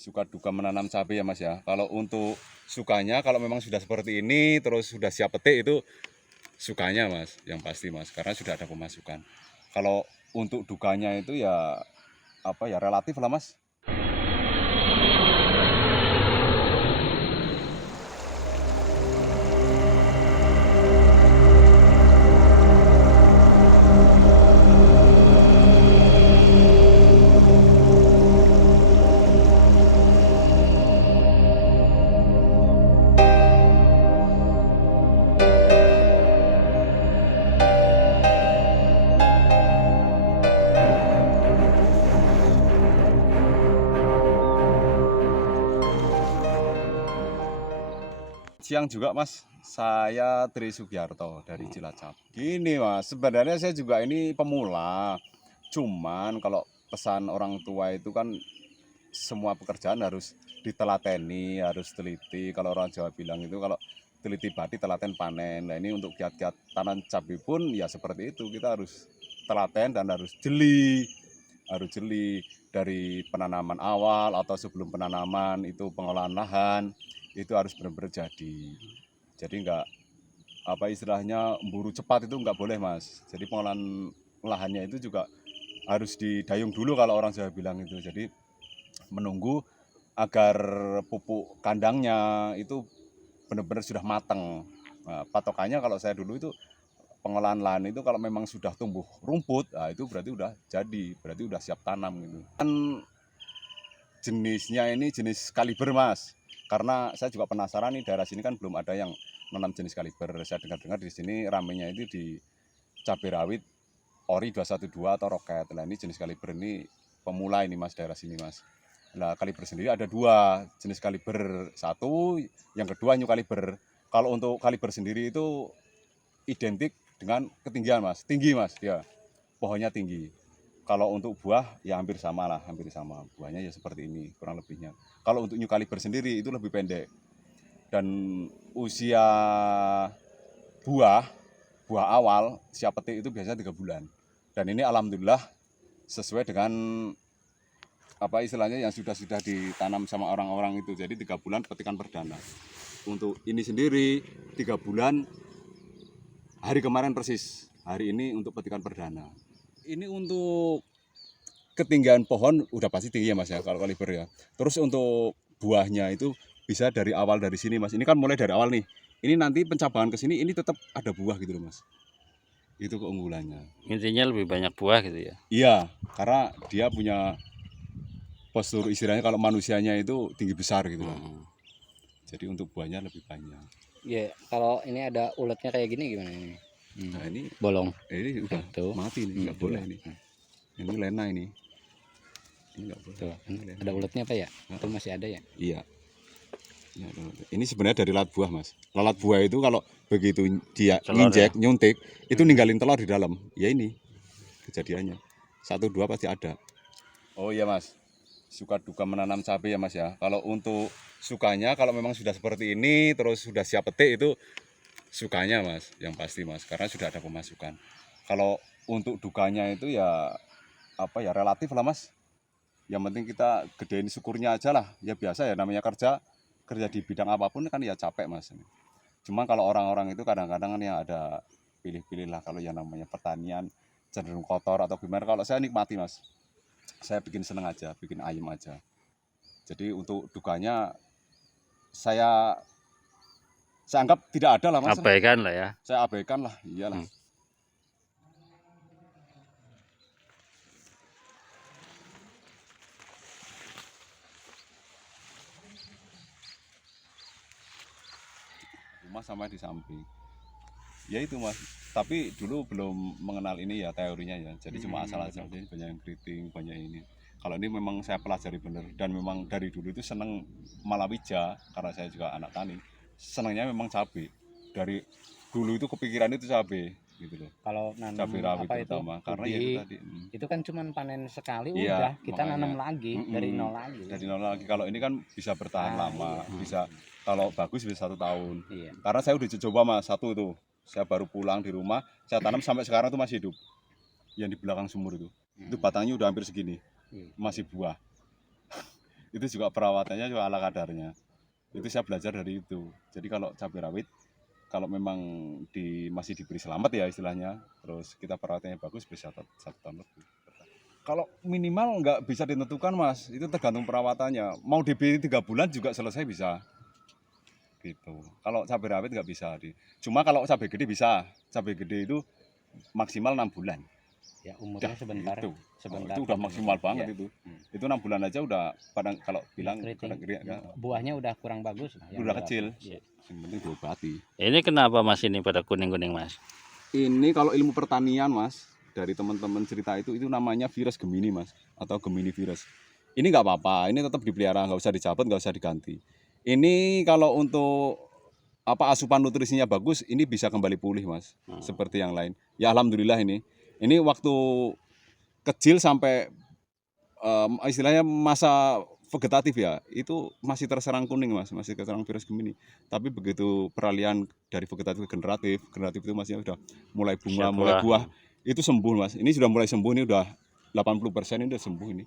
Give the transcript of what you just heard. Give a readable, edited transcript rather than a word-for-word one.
suka duka menanam cabai ya Mas ya. Kalau untuk sukanya, kalau memang sudah seperti ini terus sudah siap petik itu sukanya Mas, yang pasti Mas, karena sudah ada pemasukan. Kalau untuk dukanya itu ya apa ya, relatif lah Mas. Siang juga Mas, saya Tri Sugiarto dari Cilacap. Gini Mas, sebenarnya saya juga ini pemula. Cuman kalau pesan orang tua itu kan semua pekerjaan harus ditelateni, harus teliti. Kalau orang Jawa bilang itu kalau teliti padi, telaten panen. Nah ini untuk kiat-kiat tanam cabai pun ya seperti itu. Kita harus telaten dan harus jeli. Harus jeli dari penanaman awal atau sebelum penanaman itu pengolahan lahan itu harus benar-benar jadi enggak apa istilahnya buru cepat itu enggak boleh Mas. Jadi pengolahan lahannya itu juga harus didayung dulu kalau orang Jawa bilang itu. Jadi menunggu agar pupuk kandangnya itu benar-benar sudah matang. Nah, patokannya kalau saya dulu itu pengolahan lahan itu kalau memang sudah tumbuh rumput, nah itu berarti udah jadi, berarti udah siap tanam gitu. Kan jenisnya ini jenis kaliber Mas, karena saya juga penasaran nih daerah sini kan belum ada yang menanam jenis kaliber. Saya dengar-dengar di sini ramenya itu di cabai rawit ori 212 atau roket. Nah ini jenis kaliber ini pemula ini Mas daerah sini Mas. Nah kaliber sendiri ada dua jenis kaliber, satu yang kedua new kaliber. Kalau untuk kaliber sendiri itu identik dengan ketinggian Mas, tinggi Mas dia, pohonnya tinggi. Kalau untuk buah ya hampir sama lah, hampir sama. Buahnya ya seperti ini kurang lebihnya. Kalau untuk new kaliber sendiri itu lebih pendek. Dan usia buah, buah awal siap petik itu biasanya 3 bulan. Dan ini alhamdulillah sesuai dengan apa istilahnya yang sudah ditanam sama orang-orang itu. Jadi 3 bulan petikan perdana. Untuk ini sendiri 3 bulan hari kemarin persis. Hari ini untuk petikan perdana. Ini untuk ketinggian pohon udah pasti tinggi ya Mas ya kalau kaliber ya. Terus untuk buahnya itu bisa dari awal dari sini Mas. Ini kan mulai dari awal nih. Ini nanti pencabangan ke sini ini tetap ada buah gitu loh Mas. Itu keunggulannya. Intinya lebih banyak buah gitu ya. Iya, karena dia punya postur istilahnya kalau manusianya itu tinggi besar gitu loh. Jadi untuk buahnya lebih banyak. Ya, kalau ini ada uletnya kayak gini gimana ini? Nah ini Bolong. ini udah Tuh. mati nih, nggak boleh ini. Ini lena ini. Ini nggak boleh. Tuh, ada uletnya apa ya? Itu masih ada ya? Iya. Ini sebenarnya dari lalat buah Mas. Lalat buah itu kalau begitu dia Telur nginjek, ya? nyuntik, itu ninggalin telur di dalam. Ya ini kejadiannya. 1-2 pasti ada. Oh iya Mas, suka duka menanam cabai ya Mas ya. Kalau untuk sukanya, kalau memang sudah seperti ini, terus sudah siap petik itu sukanya Mas, yang pasti Mas, karena sudah ada pemasukan. Kalau untuk dukanya itu ya apa ya relatif lah Mas. Yang penting kita gedein syukurnya aja lah. Ya biasa ya namanya kerja di bidang apapun kan ya capek Mas. Cuma kalau orang-orang itu kadang-kadang kan yang ada pilih-pilih lah kalau yang namanya pertanian cenderung kotor atau gimana. Kalau saya nikmati Mas, saya bikin seneng aja, bikin ayem aja. Jadi untuk dukanya saya anggap tidak ada lah Mas. Abaikan lah ya. Saya abaikan lah, iyalah. Rumah sama di samping. Ya itu Mas, tapi dulu belum mengenal ini ya teorinya ya. Jadi cuma asal aja, jadi banyak yang keriting, banyak ini. Kalau ini memang saya pelajari bener dan memang dari dulu itu seneng malawija karena saya juga anak tani. Senangnya memang cabai. Dari dulu itu kepikiran itu cabai gitu loh. Kalau nanam Cabai rawit apa itu? terutama karena ya itu tadi. Itu kan cuman panen sekali Iya, udah kita makanya. nanam lagi dari nol lagi. Dari nol lagi. Kalau ini kan bisa bertahan lama, bisa kalau bagus bisa 1 tahun. Iya. Karena saya udah coba Mas, satu tuh. Saya baru pulang di rumah, saya tanam sampai sekarang tuh masih hidup. Yang di belakang sumur itu. Itu batangnya udah hampir segini. Masih buah. Itu juga perawatannya juga ala kadarnya. Itu saya belajar dari itu. Jadi kalau cabai rawit kalau memang masih diberi selamat ya istilahnya, terus kita perawatannya bagus bisa 1 tahun lebih. Kalau minimal nggak bisa ditentukan mas, itu tergantung perawatannya. Mau diberi 3 bulan juga selesai bisa. Gitu. Kalau cabai rawit nggak bisa. Cuma kalau cabai gede bisa. Cabai gede itu maksimal 6 bulan. Ya umurnya sebentar. Itu. Sebentar. Itu udah maksimal banget Ya. itu. Itu 6 bulan aja udah padang kalau bilang Keriting. ya, Buahnya udah kurang bagus lah. yang udah bagus. kecil. Iya. Yang penting diobati. Ini kenapa mas ini pada kuning-kuning mas? Ini kalau ilmu pertanian mas, dari teman-teman cerita itu namanya virus Gemini mas, atau Gemini virus. Ini nggak apa-apa, ini tetap dipelihara, nggak usah dicabut, nggak usah diganti. Ini kalau untuk asupan nutrisinya bagus, ini bisa kembali pulih mas, seperti yang lain. Ya alhamdulillah ini waktu kecil sampai istilahnya masa vegetatif ya, itu masih terserang kuning mas, masih terserang virus Gemini. Tapi begitu peralihan dari vegetatif ke generatif itu masih udah mulai bunga, Siap mulai buah. buah, itu sembuh mas. Ini sudah mulai sembuh, ini udah 80% ini udah sembuh ini.